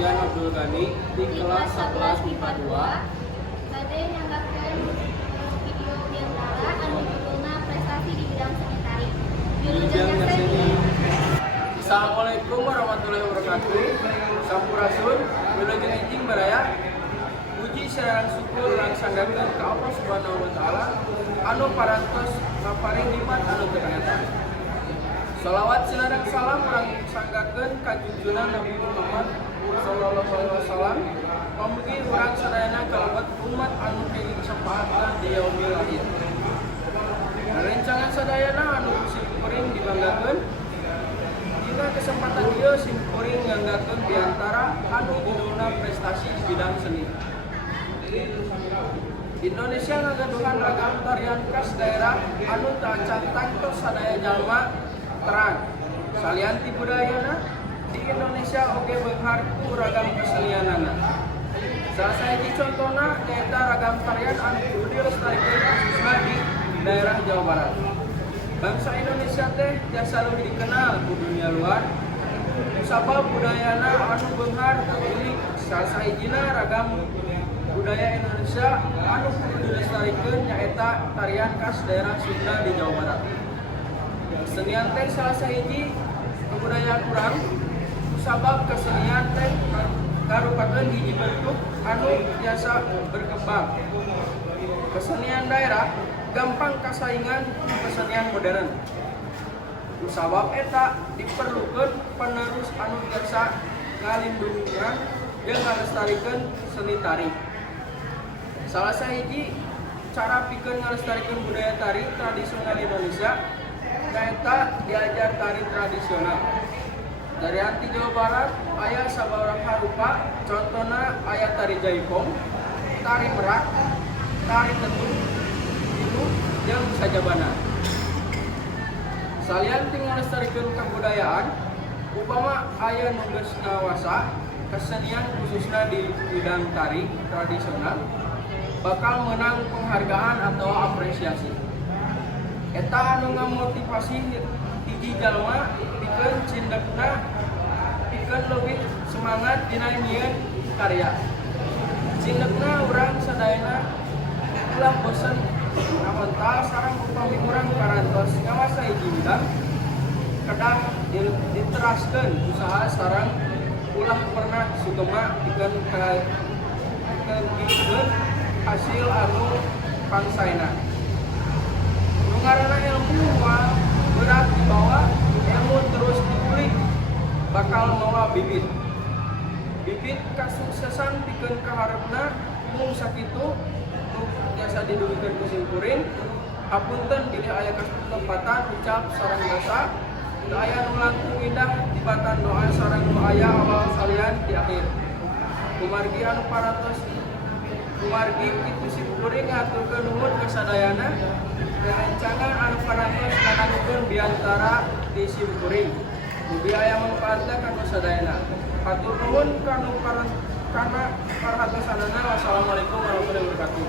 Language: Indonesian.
Sofian Abdul Ghani di kelas 11 MIPA 2. Bade nyanggakeun video diantara anu judulna prestasi di bidang seni tari. Wilujeng Seni. Assalamualaikum warahmatullahi wabarakatuh. Sampurasun, wilujeng enjing baraya. Puji sareng syukur langsungkeun ka Allah Subhanahu wa taala anu parantos ngaparing nikmat anu teu kanyata. Shalawat sinareng salam urang sanggakeun ka junjungan Nabi Muhammad sallallahu alaihi wasallam. Pamugi urang sadayana kalebet umat anu kenging sapaatna di yaumil akhir. Rencangan sadayana anu simkuring dibanggakeun. Jika kesempatan ieu simkuring nganggakeun di antara anu judulna prestasi di bidang seni. Indonesia ngagaduhan ragam tarian khas daerah anu teu cantang sadaya jalma terang. Salianti budayana di Indonesia oge beunghar ku ragam kesenianana. Salah sahiji contona nyaeta ragam tarian anu kudu dilestarikeun khususna di daerah Jawa Barat. Bangsa Indonesia teh jasa leuwih dikenal ku dunia luar sabab budayana anu beunghar unik. Salah sahijina ragam budaya Indonesia anu kudu dilestarikeun nyaeta tarian khas daerah Sunda di Jawa Barat. Kesenian teh salah sahiji kebudayaan urang sabab kesenian teh karupakeun hiji bentuk anu biasa berkembang. Kesenian daerah gampang kasaingan ku kesenian modern. Sabab eta diperlukeun penerus anu biasa ngalindungan jeung ngalestarikeun seni tari. Salah sahiji cara pikeun ngalestarikeun budaya tari tradisional Indonesia nyaeta diajar tari tradisional. Dari anti Jawa Barat aya sabaraha rupa, contona aya tari jaipong, tari merak, tari tenun, tilu, jeung sajabana. Salian tinggal ngalestarikeun kabudayaan, upama aya nu geus ngawasa kesenian khususna di bidang tari tradisional bakal menang penghargaan atau apresiasi. Eta anu ngamotivasi hiji jalma pikeun cindekna pikeun leuwih semangat dina nyieun karya. Cindekna urang sadayana ulah bosen ngawental sareng upami urang parantos ngawasa hiji bidang kedah diteraskeun usaha sareng ulah pernah sugema pikeun gikeun hasil anu pangsaena. Karena ilmu berat dibawa, ilmu terus dikulik bakal mawa bibit. Bibit kasuksesan pikeun kaharepna mung sakitu nu biasa didugikeun ku simkuring. Hapunten bilih aya kesempatan ucap sareng basa, teu aya nu langkung indah tibatan doa sareng nu aya awal salian di akhir. Kumargi anu parantos kumargi kitu simkuring ngaturkeun nuhun ka sadayana. Rancangan anu parantos kadangukeun biantara di simkuring. Mugi aya mangpaatna kanggo sadayana. Hatur nuhun kana paratosanana. Wassalamualaikum warahmatullahi wabarakatuh.